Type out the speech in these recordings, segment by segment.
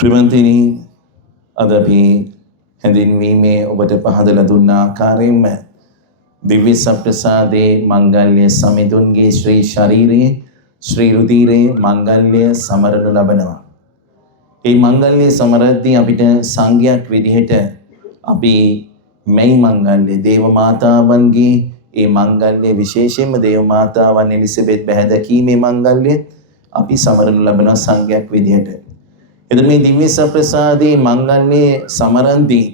ප්‍රිමන්තිනි අද අපි හැඳින්වීමේ ඔබට පහදලා දුන්න ආකාරයෙන්ම දිව්‍ය සප්‍රසාදේ මංගල්‍ය සමිඳුන්ගේ ශ්‍රී ශරීරයේ ශ්‍රී රුධිරයේ මංගල්‍ය සමරනු ලබනවා. මේ මංගල්‍ය සමරද්දී අපිට සංඝයක් විදිහට අපි මේ මංගල්‍ය දේව මාතාවන්ගේ ඒ මංගල්‍ය විශේෂයෙන්ම දේව මාතාවන් එලිසබෙත් බැහැදකීමේ මංගල්‍ය අපි සමරනු ලබන සංඝයක් විදිහට. එතන මේ දිව්‍ය සප්‍රසාදේ මංගල්‍ය සමරන්දී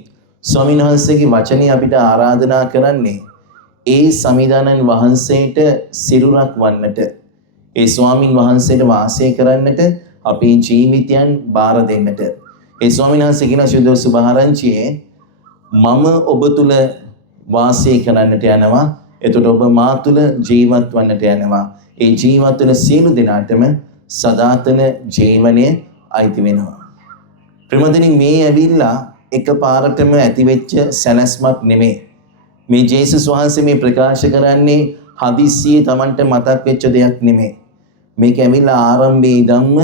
ස්වාමීන් වහන්සේගේ වචනේ අපිට ආරාධනා කරන්නේ ඒ සමිදානන් වහන්සේට සිරුරක් වන්නට, ඒ ස්වාමින් වහන්සේට වාසය කරන්නට, අපේ ජීවිතයන් බාර දෙන්නට. ඒ ස්වාමීන් වහන්සේ කියන සුද්ධ සුභාරංචියේ මම ඔබ තුල වාසය කරන්නට යනවා. එතකොට ඔබ මා තුල ජීවත් වන්නට යනවා. ඒ ජීවත් වෙන සියලු දෙනාටම සදාතන ජීවනය අයිති වෙනවා. ප්‍රමදිනින් මේ ඇවිල්ලා එකපාරටම ඇතිවෙච්ච සැලැස්මක් නෙමෙයි. මේ ජේසුස් වහන්සේ මේ ප්‍රකාශ කරන්නේ හදිස්සියේ Tamanට මතක් වෙච්ච දෙයක් නෙමෙයි. මේක ඇවිල්ලා ආරම්භයේ ඉඳන්ම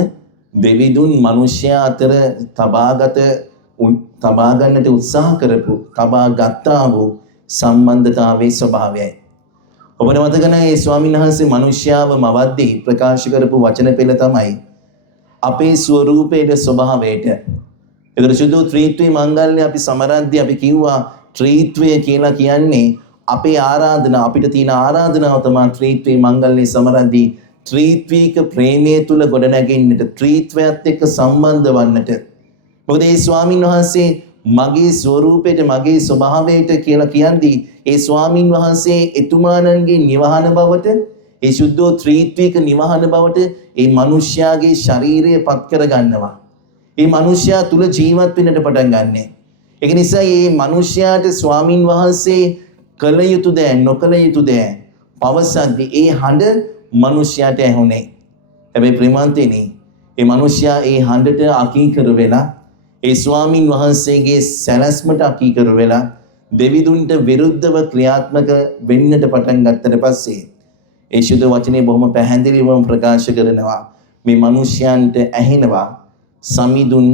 දෙවිදුන් මිනිසයා අතර තබා ගන්නට උත්සාහ කරපු, තබා ගත්තා වූ සම්බන්ධතාවයේ ස්වභාවයයි. ඔබට මතක නැහැ මේ ස්වාමීන් වහන්සේ මිනිසයාව මවද්දී ප්‍රකාශ කරපු වචන පෙළ තමයි අපේ ස්වරූපයේ ස්වභාවයට. ඒතර සුදු ත්‍රිත්වයේ මංගල්‍ය අපි සමරද්දී අපි කිව්වා ත්‍රිත්වය කියලා කියන්නේ අපේ ආරාධනා, අපිට තියෙන ආරාධනාව තමයි ත්‍රිත්වයේ මංගල්‍ය සමරද්දී ත්‍රිත්වික ප්‍රේමයේ තුල ගොඩනැගෙන්නට, ත්‍රිත්වයත් එක්ක සම්බන්ධ වන්නට. මොකද මේ ස්වාමින් වහන්සේ මගේ ස්වරූපයට, මගේ ස්වභාවයට කියලා කියන්නේ ඒ ස්වාමින් වහන්සේ එතුමාණන්ගේ නිවහන බවට, ඒ සුද්ධෝ ත්‍රිත්වික නිවහන බවට ඒ මිනිස්යාගේ ශරීරය පත් කර ගන්නවා. ඒ මිනිස්යා තුල ජීවත් වෙන්නට පටන් ගන්නෑ. ඒක නිසා මේ මිනිස්යාට ස්වාමින් වහන්සේ කළ යුතු දෑ, නොකළ යුතු දෑ පවසද්දී ඒ හඬ මිනිස්යාට ඇහුනේ. හැබැයි ප්‍රේමාන්තේනි, ඒ මිනිස්යා ඒ හඬට අකීකර වෙලා, ඒ ස්වාමින් වහන්සේගේ සැලැස්මට අකීකර වෙලා දෙවිදුන්ට විරුද්ධව ක්‍රියාත්මක වෙන්නට පටන් ගත්තට පස්සේ ඒ ශුද්ධ වචනේ බොහොම පැහැදිලිවම ප්‍රකාශ කරනවා. මේ මිනිස්යන්ට ඇහෙනවා සමිඳුන්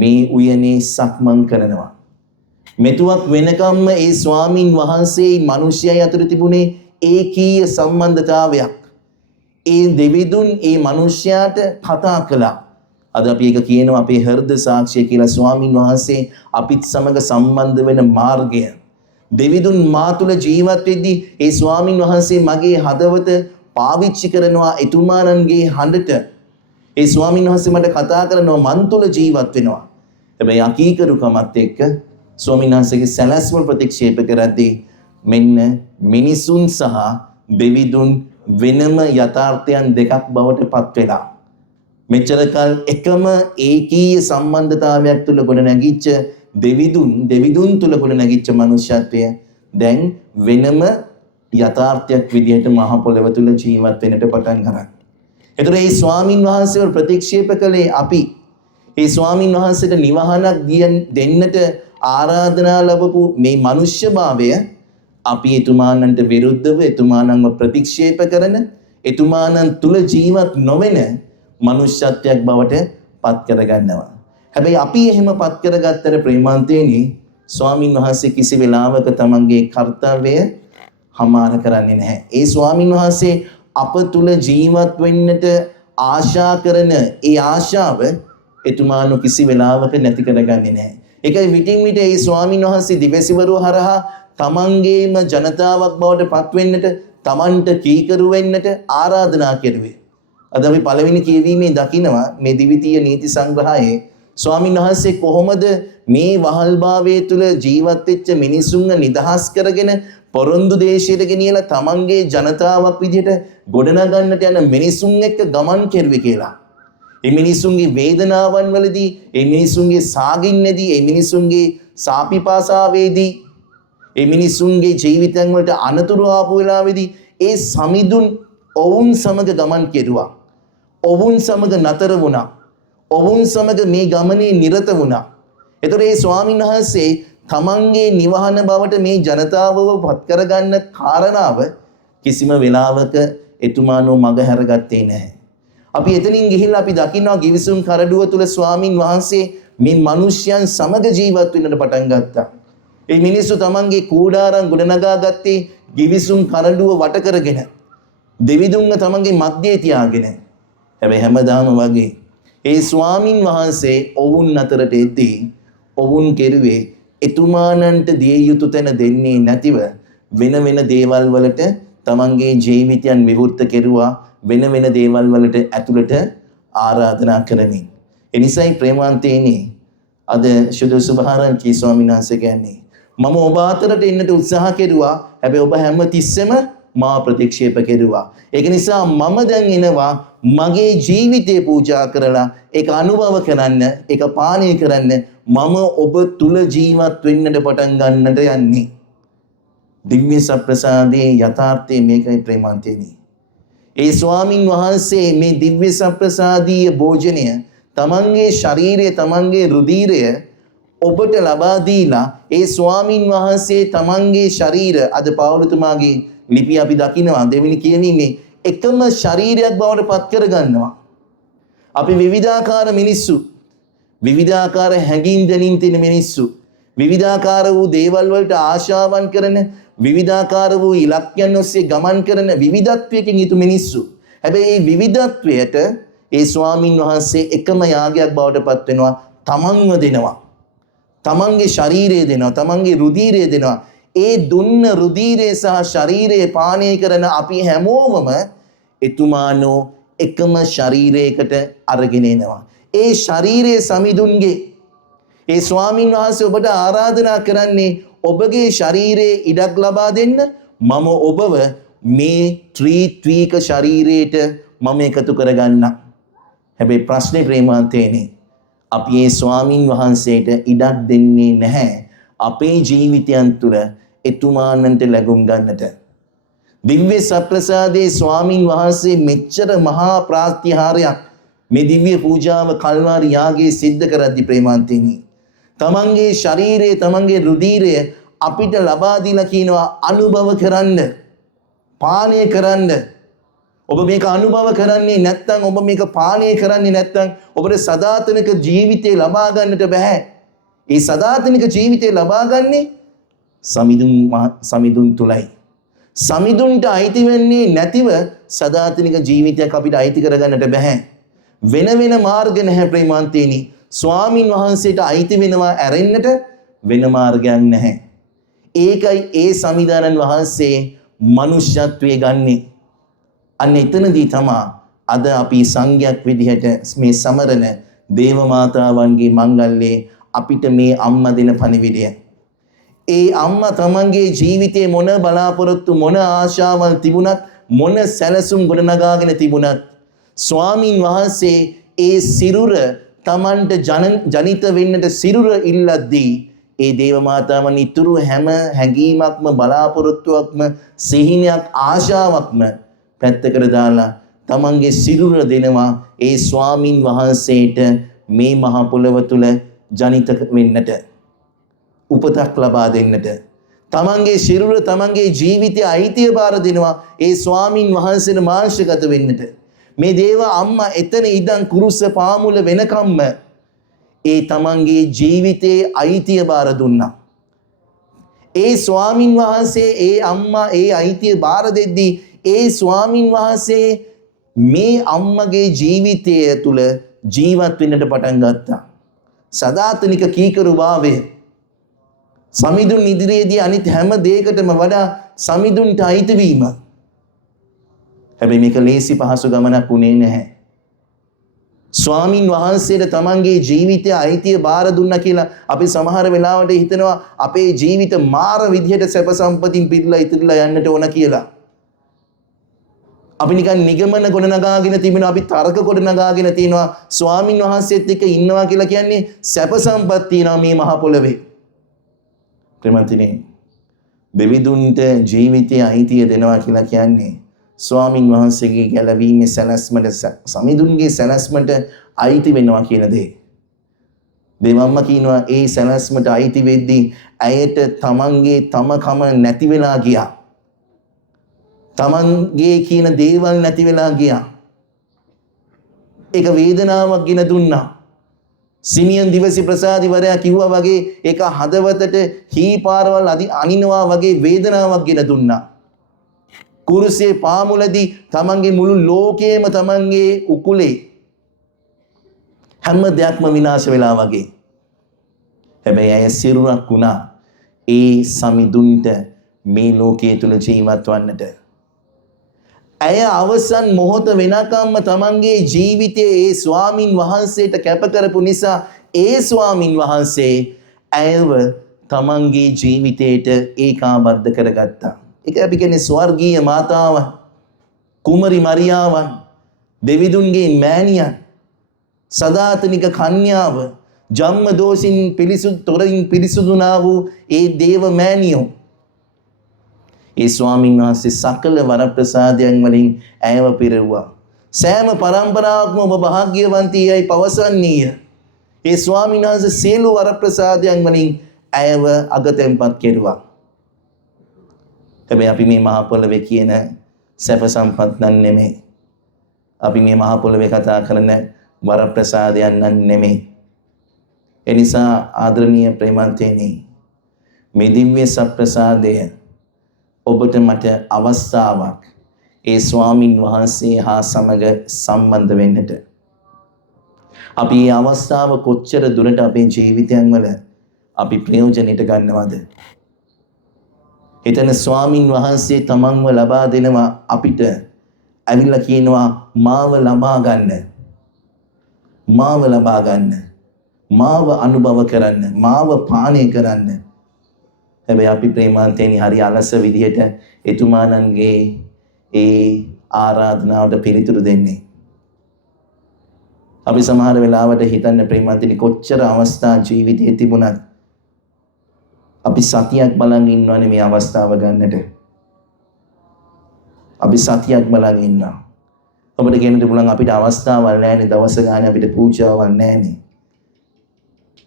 මේ උයනේ සක්මන් කරනවා. මෙතුවක් වෙනකම්ම ඒ ස්වාමින් වහන්සේ මිනිස්යයි අතර තිබුණේ ඒකීය සම්බන්ධතාවයක්. ඒ දෙවිදුන් ඒ මිනිස්යාට කතා කළා. අද අපි ඒක කියනවා අපේ හෘද සාක්ෂිය කියලා. ස්වාමින් වහන්සේ අපිත් සමග සම්බන්ධ වෙන මාර්ගය. දෙවිදුන් මා තුල ජීවත් වෙද්දී ඒ ස්වාමින් වහන්සේ මගේ හදවත පාවිච්චි කරනවා එතුමාණන්ගේ හඬට. ඒ ස්වාමින් වහන්සේ මට කතා කරනවා, මන් තුල ජීවත් වෙනවා. හැබැයි අකීකරුකමත් එක්ක ස්වාමින් වහන්සේගේ සැලැස්ම ප්‍රතික්ෂේප කරද්දී මෙන්න මිනිසුන් සහ දෙවිදුන් වෙනම යථාර්ථයන් දෙකක් බවට පත් වෙලා, මෙච්චර කල් එකම ඒකීය සම්බන්ධතාවයක් තුල ගොඩ නැගිච්ච දෙවිදුන් තුල ගොඩ නැගිච්ච මනුෂ්‍යත්වය දැන් වෙනම යථාර්ථයක් විදිහට මහ පොළව තුල ජීවත් වෙන්නට පටන් ගන්නවා. ඒතර මේ ස්වාමින් වහන්සේව ප්‍රතික්ෂේප කළේ අපි. මේ ස්වාමින් වහන්සේට නිවහනක් දෙන්නට ආරාධනා ලැබපු මේ මනුෂ්‍යභාවය අපි එතුමාණන්ට විරුද්ධව, එතුමාණන්ව ප්‍රතික්ෂේප කරන, එතුමාණන් තුල ජීවත් නොවන මනුෂ්‍යත්වයක් බවට පත් කරගන්නවා. හැබැයි අපි එහෙම පත් කරගත්තට ප්‍රේමාන්තේනි, ස්වාමින් වහන්සේ කිසි වෙලාවක තමන්ගේ කාර්යය හමාර කරන්නේ නැහැ. ඒ ස්වාමින් වහන්සේ අප තුල ජීවත් වෙන්නට ආශා කරන ඒ ආශාව එතුමාණන් කිසි වෙලාවක නැති කරගන්නේ නැහැ. ඒකයි විටින් විට ඒ ස්වාමින් වහන්සේ දිවසිවරු හරහා තමන්ගේම ජනතාවක් බවට පත් වෙන්නට, තමන්ට කීකරු වෙන්නට ආරාධනා කෙරුවේ. අද අපි පළවෙනි කියවීමේ දකිනවා මේ දිවිතීය නීති සංග්‍රහයේ ස්වාමීන් වහන්සේ කොහොමද මේ වහල්භාවයේ තුල ජීවත් වෙච්ච මිනිසුන්ව නිදහස් කරගෙන පොරොන්දු දේශයට ගෙනියලා තමන්ගේ ජනතාවක් විදිහට ගොඩනගන්නට යන මිනිසුන් එක්ක ගමන් කෙරුවේ කියලා. මේ මිනිසුන්ගේ වේදනාවන් වලදී, මේ මිනිසුන්ගේ සාගින්නේදී, මේ මිනිසුන්ගේ සාපිපාසාවේදී, මේ මිනිසුන්ගේ ජීවිතයන් වලට අනතුරු ආපු වෙලාවේදී ඒ සමිඳුන් ඔවුන් සමග ගමන් කෙරුවා. ඔවුන් සමග නතර වුණා. ඔවුන් සමග මේ ගමනේ නිරත වුණා. ඒතර මේ ස්වාමීන් වහන්සේ තමන්ගේ නිවහන බවට මේ ජනතාවව පත් කරගන්න කාරණාව කිසිම වෙලාවක එතුමානෝ මග හැරගත්තේ නැහැ. අපි එතනින් ගිහිල්ලා අපි දකිනවා ගිවිසුම් කරඩුව තුල ස්වාමින් වහන්සේ මේ මිනිස්යන් සමග ජීවත් වෙන්නට පටන් ගත්තා. ඒ මිනිස්සු තමන්ගේ කූඩාරම් ගොඩනගා ගත්තේ givisum කරඬුව වට කරගෙන. දෙවිදුන්ව තමන්ගේ මැදේ තියාගෙන. හැබැයි හැමදාම වගේ ඒ ස්වාමින් වහන්සේ ඔවුන් අතරට එද්දී ඔවුන් කෙරුවේ එතුමානන්ට දිය යුතු තැන දෙන්නේ නැතිව වෙන වෙන දේවල් වලට තමන්ගේ ජීවිතයන් විවෘත කෙරුවා, වෙන වෙන දේවල් වලට ඇතුළට ආරාධනා කරමින්. එනිසායි ප්‍රේමාන්තේනි අද ශුද්ධ සුභාරංචි ස්වාමීන් වහන්සේ කියන්නේ මම ඔබ අතරට එන්නට උත්සාහ කෙරුවා, හැබැයි ඔබ හැම තිස්සෙම මා ප්‍රතික්ෂේප කෙරුවා. ඒක නිසා මම දැන් එනවා මගේ ජීවිතේ පූජා කරලා ඒක අනුභව කරන්න, ඒක පානය කරන්න මම ඔබ තුල ජීවත් වෙන්නට පටන් ගන්නට යන්නේ. දිව්‍ය සප්‍රසාදයේ යථාර්ථය මේකයි ප්‍රේමාන්තේනි. ඒ ස්වාමින් වහන්සේ මේ දිව්‍ය සප්‍රසාදීය භෝජනය තමන්ගේ ශරීරය, තමන්ගේ රුධිරය ඔබට ලබා දීලා ඒ ස්වාමින් වහන්සේ තමන්ගේ ශරීර අද පෞලතුමාගේ ලිපි අපි දකිනවා දෙවෙනි කියවීමේ එකම ශරීරයක් බවට පත් කරගන්නවා. අපි විවිධාකාර මිනිස්සු, විවිධාකාර හැඟීම් දැනීම් තියෙන මිනිස්සු, විවිධාකාර වූ දේවල් වලට ආශාවන් කරන, විවිධාකාර වූ ඉලක්කයන් ඔස්සේ ගමන් කරන විවිධත්වයකින් යුතු මිනිස්සු. හැබැයි මේ විවිධත්වයට ඒ ස්වාමින් වහන්සේ එකම යාගයක් බවට පත් වෙනවා. තමන්ව දෙනවා, තමන්ගේ ශරීරය දෙනවා, තමන්ගේ රුධිරය දෙනවා. ඒ දුන්න රුධිරය සහ ශරීරය පානය කරන අපි හැමෝම එතුමානෝ එකම ශරීරයකට අරගෙන එනවා. ඒ ශරීරයේ සමිඳුන්ගේ ඒ ස්වාමින් වහන්සේ ඔබට ආරාධනා කරන්නේ ඔබගේ ශරීරයේ ඉඩක් ලබා දෙන්න. මම ඔබව මේ ත්‍රිත්වීක ශරීරයට මම එකතු කරගන්න. හැබැයි ප්‍රශ්නේ ප්‍රේමාන්තේනේ අපි මේ ස්වාමින් වහන්සේට ඉඩක් දෙන්නේ නැහැ අපේ ජීවිතයන් තුළ එතුමානන්ට ලැබුම් ගන්නට. දිව්‍ය සප්‍රසාදයේ ස්වාමින් වහන්සේ මෙච්චර මහා ප්‍රාත්‍යහාරයක් මේ දිව්‍ය පූජාව කල්වාරි යාගයේ සිද්ධ කරද්දී ප්‍රේමාන්තේනි තමන්ගේ ශරීරය, තමන්ගේ රුධිරය අපිට ලබා දීලා කියනවා අනුභව කරන්න, පානය කරන්න. ඔබ මේක අනුභව කරන්නේ නැත්නම්, ඔබ මේක පානය කරන්නේ නැත්නම් ඔබට සදාතනික ජීවිතේ ලබා ගන්නට බෑ. ඒ සදාතනික ජීවිතේ ලබා ගන්නේ සමිඳුන් තුලයි. සමිඳුන්ට අයිති වෙන්නේ නැතිව සදාතනික ජීවිතයක් අපිට අයිති කරගන්නට බෑ. වෙන වෙන මාර්ග නැහැ ප්‍රේමාන්තේනි. ස්වාමින් වහන්සේට අයිති වෙනවා ඇරෙන්නට වෙන මාර්ගයක් නැහැ. ඒකයි ඒ සමිදානන් වහන්සේ මනුෂ්‍යත්වයේ ගන්නෙ. අන්න එතනදී තමයි අද අපි සංඝයක් විදිහට මේ සමරන දේව මාතාවන්ගේ මංගල්‍යයේ අපිට මේ අම්මා දෙන පණිවිඩය. ඒ අම්මා තමන්ගේ ජීවිතේ මොන බලාපොරොත්තු, මොන ආශාවල් තිබුණත්, මොන සැලසුම් ගොඩනගාගෙන තිබුණත් ස්වාමින් වහන්සේ ඒ සිරුර තමන්ට ජනිත වෙන්නට සිරුර ඉල්ලද්දී ඒ දේව මාතාවන් ඉතුරු හැම හැඟීමක්ම, බලාපොරොත්තුවක්ම, සිහිනයක්, ආශාවක්ම පැත්තකට දාලා තමන්ගේ සිරුර දෙනවා ඒ ස්වාමින් වහන්සේට මේ මහ පොළව තුල ජනිත වෙන්නට, උපතක් ලබා දෙන්නට. තමන්ගේ සිරුර, තමන්ගේ ජීවිතය අයිතිය බාර දෙනවා ඒ ස්වාමින් වහන්සේට මාංශගත වෙන්නට. මේ දේව අම්මා එතන ඉඳන් කුරුස පාමුල වෙනකම්ම ඒ තමන්ගේ ජීවිතයේ අයිතිය බාර දුන්නා. ඒ ස්වාමින් වහන්සේ ඒ අම්මා ඒ අයිතිය බාර දෙද්දී ඒ ස්වාමින් වහන්සේ මේ අම්මගේ ජීවිතය තුළ ජීවත් වෙන්නට පටන් ගත්තා. සදාතනික කීකරුභාවය, සමිඳුන් ඉදිරියේදී අනිත් හැම දෙයකටම වඩා සමිඳුන්ට අයිති වීම. හැබැයි මේක ලේසි පහසු ගමනක් වුණේ නැහැ. ස්වාමින් වහන්සේට තමන්ගේ ජීවිතය අයිතිය බාර දුන්නා කියලා අපි සමහර වෙලාවට හිතනවා අපේ ජීවිත මාර විදිහට සැප සම්පතින් පිරලා ඉතිරිලා යන්නට ඕන කියලා. අපි නිකන් නිගමන ගොඩනගාගෙන තිබෙනවා, අපි තර්ක ගොඩනගාගෙන තිනවා ස්වාමින් වහන්සේත් එක්ක ඉන්නවා කියලා කියන්නේ සැප සම්පත් තියනවා මේ මහ පොළවේ. ප්‍රේමන්තිනේ දෙවිදුන්ට ජීවිතයේ අයිතිය දෙනවා කියලා කියන්නේ ස්වාමින් වහන්සේගේ ගැලවීමේ සැලැස්මට, සමිඳුන්ගේ සැලැස්මට අයිති වෙනවා කියන දේ. දෙවම්ම කියනවා ඒ සැලැස්මට අයිති වෙද්දී ඇයට තමන්ගේ තමකම නැති වෙලා ගියා. තමන්ගේ කියන දේවල් නැති වෙලා ගියා. ඒක වේදනාවක් ගෙන දුන්නා. සිමියන් දිවසි ප්‍රසාදිවරයා කිව්වා වගේ ඒක හදවතට හීපාරවල් අනිනවා වගේ වේදනාවක් ගෙන දුන්නා. කුරුසේ පාමුලදී තමන්ගේ මුළු ලෝකයේම තමන්ගේ උකුලේ හැම දෙයක්ම විනාශ වෙලා වගේ. හැබැයි ඇය සිරුරක් වුණා ඒ සමිඳුන්ට මේ ලෝකයේ තුල ජීවත් වන්නට. ඇය අවසන් මොහොත වෙනකම්ම තමන්ගේ ජීවිතයේ ඒ ස්වාමින් වහන්සේට කැප කරපු නිසා ඒ ස්වාමින් වහන්සේ ඇයව තමන්ගේ ජීවිතයට ඒකාබද්ධ කරගත්තා. ඒක අපි කියන්නේ ස්වර්ගීය මාතාවන්, කුමරි මරියාවන්, දෙවිදුන්ගේ මෑණියන්, සදාතනික කන්‍යාව, ජම්ම දෝෂින් තොරින් පිරිසුදුනා වූ ඒ දේව මෑණියෝ. ඒ ස්වාමීන් වහන්සේ සකල වරප්‍රසාදයන් වලින් ඇයව පිරෙව්වා. සෑම පරම්පරාවක්ම ඔබ භාග්‍යවන්තයයි පවසන්නේය. ඒ ස්වාමීන් වහන්සේ සියලු වරප්‍රසාදයන් වලින් ඇයව අගතැන්පත් කෙරුවා. හැබැයි අපි මේ මහ පොළවේ කියන සැප සම්පත් නම් නෙමෙයි. අපි මේ මහ පොළවේ කතා කරන වරප්‍රසාදයන් නම් නෙමෙයි. එනිසා ආදරණීය ප්‍රේමන්තයනි, මේ දිව්‍ය සප්‍රසාදය ඔබට මට අවස්ථාවක් ඒ ස්වාමින් වහන්සේ හා සමග සම්බන්ධ වෙන්නට. අපි මේ අවස්ථාව කොච්චර දුරට අපේ ජීවිතයන් වල අපි ප්‍රයෝජනෙට ගන්නවද? එතන ස්වාමින් වහන්සේ තමන්ව ලබා දෙනවා අපිට. ඇවිල්ලා කියනවා මාව ලබා ගන්න. මාව ලබා ගන්න. මාව අනුභව කරන්න. මාව පානය කරන්න. හැබැයි අපි ප්‍රේමාන්තයනි හරි අලස විදියට එතුමාණන්ගේ ඒ ආරාධනාවට පිළිතුරු දෙන්නේ. අපි සමහර වෙලාවට හිතන්න ප්‍රේමාන්තයනි කොච්චර අවස්ථා ජීවිතයේ තිබුණත් අපි සතියක් බලන් ඉන්නවනේ මේ අවස්ථාව ගන්නට. අපි සතියක් බලන් ඉන්නවා. ඔබට කියන්න පුළුවන් අපිට අවස්ථාවල් නැහැනේ, දවස ගානේ අපිට පූජාවල් නැහැනේ.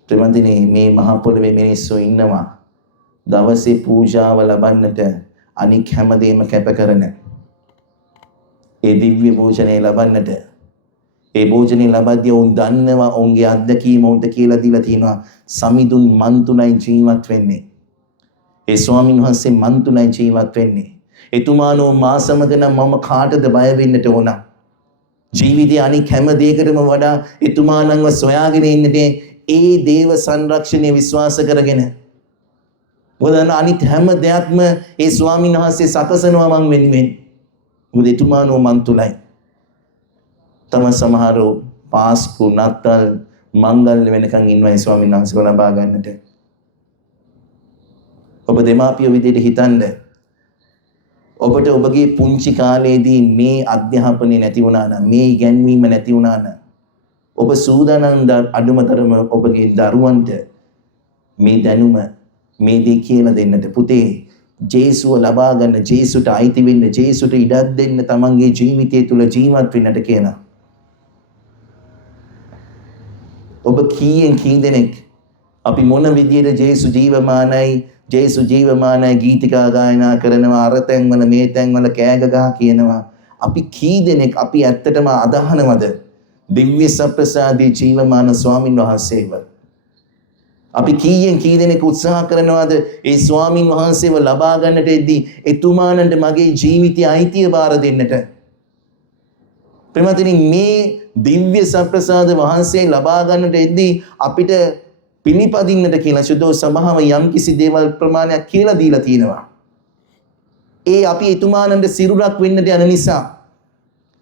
ප්‍රේමාන්තයනි මේ මහ පොළවේ මිනිස්සු ඉන්නවා දවසේ පූජාව ලබන්නට අනික් හැමදේම කැප කරන. ඒ දිව්‍ය භෝජනය ලබන්නට. ඒ භෝජනය ලබද්දී ඔවුන් දන්නවා ඔවුන්ගේ අත්දැකීම උන්ට කියලා දීලා තියෙනවා සමිඳුන් මන් තුනයි ජීවත් වෙන්නේ. ඒ ස්වාමීන් වහන්සේ මන් තුනයි ජීවත් වෙන්නේ. එතුමානෝ මා සමග නම් මම කාටද බය වෙන්නට ඕන? ජීවිතයේ අනික් හැම දෙයකටම වඩා එතුමානන්ව සොයාගෙන ඉන්නේ ඒ දේව සංරක්ෂණය විශ්වාස කරගෙන. මොකද අනිත් හැම දෙයක්ම ඒ ස්වාමීන් වහන්සේ සකසනවා මං වෙනුවෙන්. මොකද එතුමානෝ මන් තුලයි. තම සමහරව පාස්කු නත්තල් මංගල්‍ය වෙනකන් ඉන්නවා ඒ ස්වාමීන් වහන්සේව ලබා ගන්නට. ඔබ දෙමාපියෝ විදිහට හිතන්න. ඔබට ඔබගේ පුංචි කාලේදී මේ අධ්‍යාපනය නැති වුණා නම්, මේ ඉගැන්වීම නැති වුණා නම්, ඔබ සූදානම් අඩුමතරම ඔබගේ දරුවන්ට මේ දැනුම මේ දේ කියලා දෙන්නට. පුතේ ජේසුව ලබා ගන්න, ජේසුට අයිති වෙන්න, ජේසුට ඉඩක් දෙන්න, තමන්ගේ ජීවිතය තුළ ජීවත් වෙන්නට කියලා. ඔබ කීයෙන් කී දෙනෙක් අපි මොන විදියට ජේසු ජීවමානයි, ජේසු ජීවමානයි ගීතිකා ගායනා කරනවා, අර තැන්වල මේ තැන්වල කෑ ගගා කියනවා. අපි කී දෙනෙක් අපි ඇත්තටම අදහනවද දිව්‍ය සප්‍රසාදී ජීවමාන ස්වාමින් වහන්සේව? අපි කීයෙන් කී දෙනෙක් උත්සාහ කරනවද ඒ ස්වාමින් වහන්සේව ලබා ගන්නට එද්දී එතුමානන්ට මගේ ජීවිතය අයිතිය බාර දෙන්නට? ප්‍රේමවතුනි, මේ දිව්‍ය සප්‍රසාද වහන්සේ ලබා ගන්නට එද්දී අපිට පිළිපදින්නට කියලා සුදෝ සභාව යම්කිසි දේවල් ප්‍රමාණයක් කියලා දීලා තියෙනවා. ඒ අපි එතුමානන්ට සිරුරක් වෙන්නට යන නිසා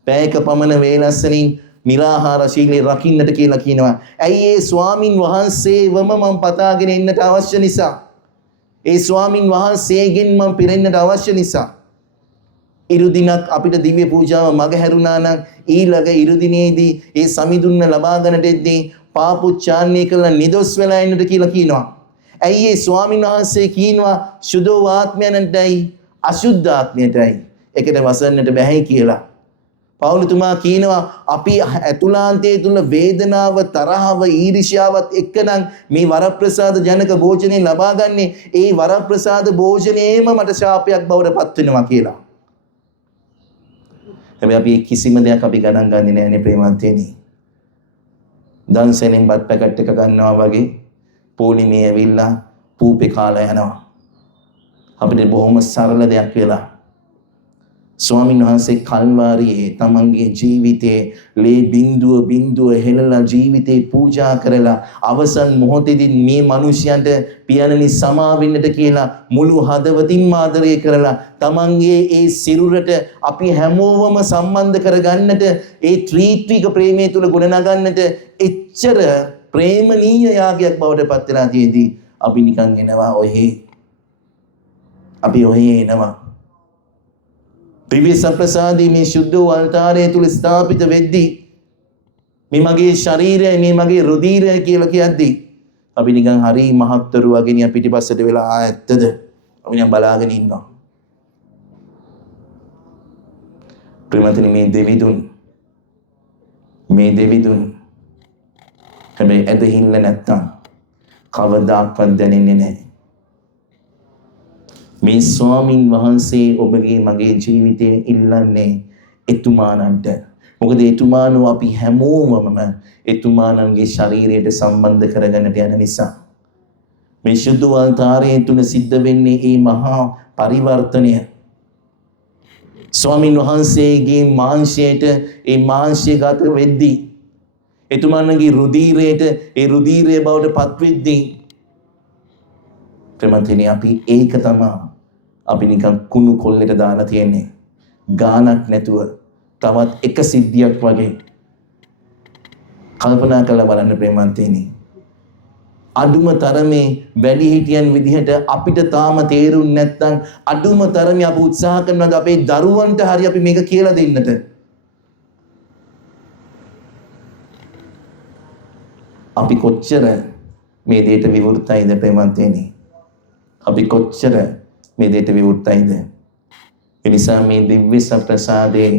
පැයක පමණ වේලස්සනින් නිරාහාර ශීලයේ රකින්නට කියලා කියනවා. ඇයි ඒ ස්වාමින් වහන්සේවම මම පතාගෙන ඉන්නට අවශ්‍ය නිසා. ඒ ස්වාමින් වහන්සේගෙන් මම පිරෙන්නට අවශ්‍ය නිසා. ඉරුදිනක් අපිට දිව්‍ය පූජාව මග හැරුණා නම් ඊළඟ ඉරුදිනේදී ඒ සමිඳුන්න ලබා ගන්නට එද්දී පාපුච්චාරණය කළා නිදොස් වෙලා ඉන්නට කියලා කියනවා. ඇයි ඒ ස්වාමින් වහන්සේ කියනවා සුදෝ ආත්මයන්ටයි අසුද්ධ ආත්මයටයි එකට වසන්නට බැහැ කියලා. පවුලතුමා කියනවා අපි ඇතුළාන්තයේ තුල වේදනාව, තරහව, ඊර්ෂ්‍යාවත් එක්කනම් මේ වරප්‍රසාද ජනක භෝජනේ ලබා ගන්නේ. ඒ වරප්‍රසාද භෝජනේම මට ශාපයක් බවට පත් වෙනවා කියලා. හැබැයි අපි කිසිම දෙයක් අපි ගණන් ගන්නේ නැහැනේ ප්‍රේමවන්තයනි. දන්සෙනෙන් බත් පැකට් එක ගන්නවා වගේ පොලිමේ ඇවිල්ලා පූපේ කාලා යනවා. අපිට බොහොම සරල දෙයක් වෙලා. ස්වාමීන් වහන්සේ කල්වාරියේ තමන්ගේ ජීවිතේ ලේ බිඳුව හෙළලා ජීවිතේ පූජා කරලා අවසන් මොහොතේදී මේ මිනිසයන්ට පියාණනි සමා වෙන්නට කියලා මුළු හදවතින්ම ආදරය කරලා තමන්ගේ ඒ සිරුරට අපි හැමෝවම සම්බන්ධ කරගන්නට ඒ ත්‍රිත්වික ප්‍රේමයේ තුල ගොඩනගන්නට එච්චර ප්‍රේමණීය යාගයක් බවට පත් වෙලා තියේදී අපි නිකන් එනවා ඔහේ. අපි ඔහේ එනවා. දිව්‍ය සම්ප්‍රසාදී මේ ශුද්ධ වූ අල්තාරය තුල ස්ථාපිත වෙද්දී මේ මගේ ශරීරය මේ මගේ රුධිරය කියලා කියද්දී අපි නිකන් හරි මහත්තුරු වගේ නිය පිටිපස්සට වෙලා ඇත්තද අපි නිකන් බලාගෙන ඉන්නවා. ප්‍රේමතනි මේ දෙවිදුන් හැබැයි ඇදහිල්ල නැත්තම් කවදාක්වත් දැනෙන්නේ නැහැ. මේ ස්වාමින් වහන්සේ ඔබගේ මගේ ජීවිතයේ ඉල්ලන්නේ එතුමානන්ට. මොකද එතුමානෝ අපි හැමෝමම එතුමානන්ගේ ශරීරයට සම්බන්ධ කරගන්නට යන නිසා. මේ ශුද්ධ අල්තාරය තුල සිද්ධ වෙන්නේ මේ මහා පරිවර්තනය. ස්වාමින් වහන්සේගේ මාංශයට ඒ මාංශයගත වෙද්දී එතුමානන්ගේ රුධිරයට ඒ රුධිරය බවට පත් වෙද්දී ප්‍රමතනේ අපි ඒක තමයි අපි නිකන් කුණු කොල්ලෙට දාලා තියෙන්නේ. ගානක් නැතුව තවත් එක සිද්ධියක් වගේ. කල්පනා කරලා බලන්න ප්‍රේමන්තේනි. අඩුම තරමේ වැඩිහිටියන් විදිහට අපිට තාම තේරුම් නැත්නම් අඩුම තරමේ අපි උත්සාහ කරනවාද අපේ දරුවන්ට හරි අපි මේක කියලා දෙන්නට. අපි කොච්චර මේ දෙයට විවෘතයිද ප්‍රේමන්තේනි. අපි කොච්චර මේ දෙයට විවෘතයිද. ඒ නිසා මේ දිව්‍ය සප්‍රසාදේ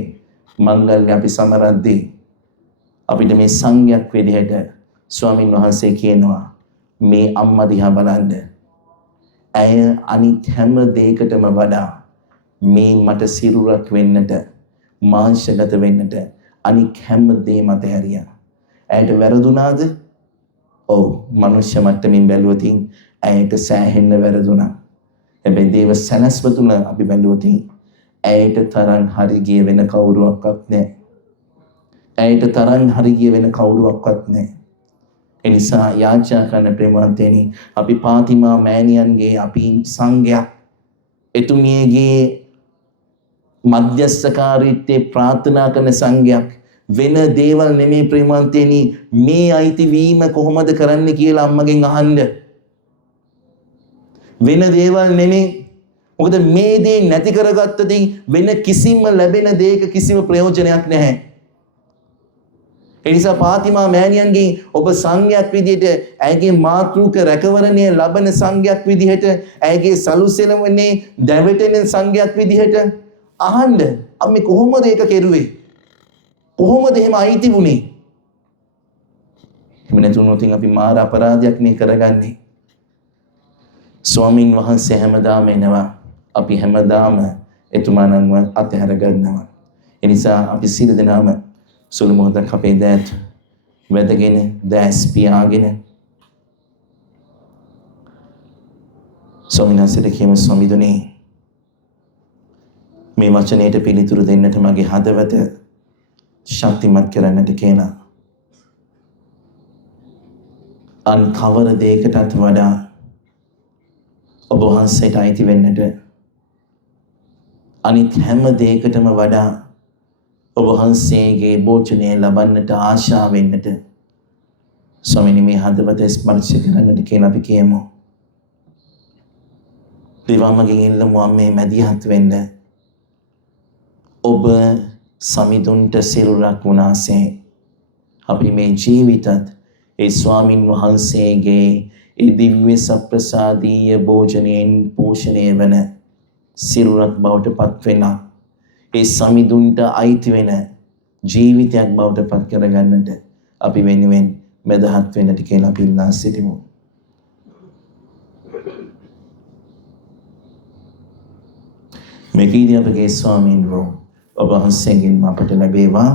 මංගල්‍ය අපි සමරද්දී අපිට මේ සංඝයක් විදිහට ස්වාමින් වහන්සේ කියනවා මේ අම්මා දිහා බලන්න. ඇය අනිත් හැම දෙයකටම වඩා මේ මට සිරුරක් වෙන්නට මාංශගත වෙන්නට අනික් හැම දෙයක්ම ඇරියා. ඇයට වැරදුනාද? ඔව්, මනුෂ්‍ය මට්ටමින් බැලුවොත් ඇයට සෑහෙන්න වැරදුනා. හැබැයි දේව සැනස්ව තුල අපි බැලුවොත් ඇයට තරම් හරි ගිය වෙන කවුරුවක්වත් නැහැ. ඇයට තරම් හරි ගිය වෙන කවුරුවක්වත් නැහැ. ඒ නිසා යාචනා කරන ප්‍රේමවන්තයනි අපි පාතිමා මෑණියන්ගේ අපි සංඝයා එතුමියගේ මධ්‍යස්ථකාරීත්වයේ ප්‍රාර්ථනා කරන සංඝයක් වෙන දේවල් නෙමේ ප්‍රේමවන්තයනි මේ අයිතිවීම කොහොමද කරන්න කියලා අම්මගෙන් අහන්න. වෙන දේවල් නෙමේ. මොකද මේ දේ නැති කරගත්තදී වෙන කිසිම ලැබෙන දෙයක කිසිම ප්‍රයෝජනයක් නැහැ. ඒ නිසා පාතිමා මෑණියන්ගේ ඔබ සංඝයක් විදිහට ඇයගේ මාතෘක රැකවරණය ලබන සංඝයක් විදිහට ඇයගේ සලුසෙලමනේ දැවටෙන සංඝයක් විදිහට අහන්න අපි කොහොමද ඒක කෙරුවේ? කොහොමද එහෙම අයිති වුනේ? එහෙම නැතුනොත් අපි මාර අපරාධයක් නේ කරගන්නේ. ස්වාමින් වහන්සේ හැමදාම එනවා. අපි හැමදාම එතුමාණන්ව අතහැර ගන්නවා. ඒ නිසා අපි සිල් දෙනාම සුළු මොහොතක් අපේ දෑත් වැදගෙන දැස් පියාගෙන ස්වාමීන් වහන්සේට කියමු ස්වාමීදුනේ මේ වචනයට පිළිතුරු දෙන්නට මගේ හදවත ශක්තිමත් කරන්නට කියනවා. අන් කවර දෙයකටත් වඩා ඔබ වහන්සේට අයිති වෙන්නට අනිත් හැම දෙයකටම වඩා ඔබ වහන්සේගේ භෝජනය ලබන්නට ආශා වෙන්නට ස්වාමීනි මේ හදවත ස්පර්ශ කරන්නට කියලා අපි කියමු. දේවමගෙන් ඉල්ලමු අම්මේ මැදිහත් වෙන්න. ඔබ සමිඳුන්ට සිරුරක් වුණාසේ අපි මේ ජීවිතත් ඒ ස්වාමින් වහන්සේගේ ඒ දිව්‍ය සප්‍රසාදීය භෝජනයෙන් පෝෂණය වන සිරුරක් බවට පත් වෙනා ඒ සමිඳුන්ට අයිති වෙන ජීවිතයක් බවට පත් කරගන්නට අපි වෙනුවෙන් මැදහත් වෙන්නට කියලා අපි ඉල්ලා සිටිමු. මේ කීදී අපගේ ස්වාමීන් වහන්සේගෙන් අපට ලැබේවා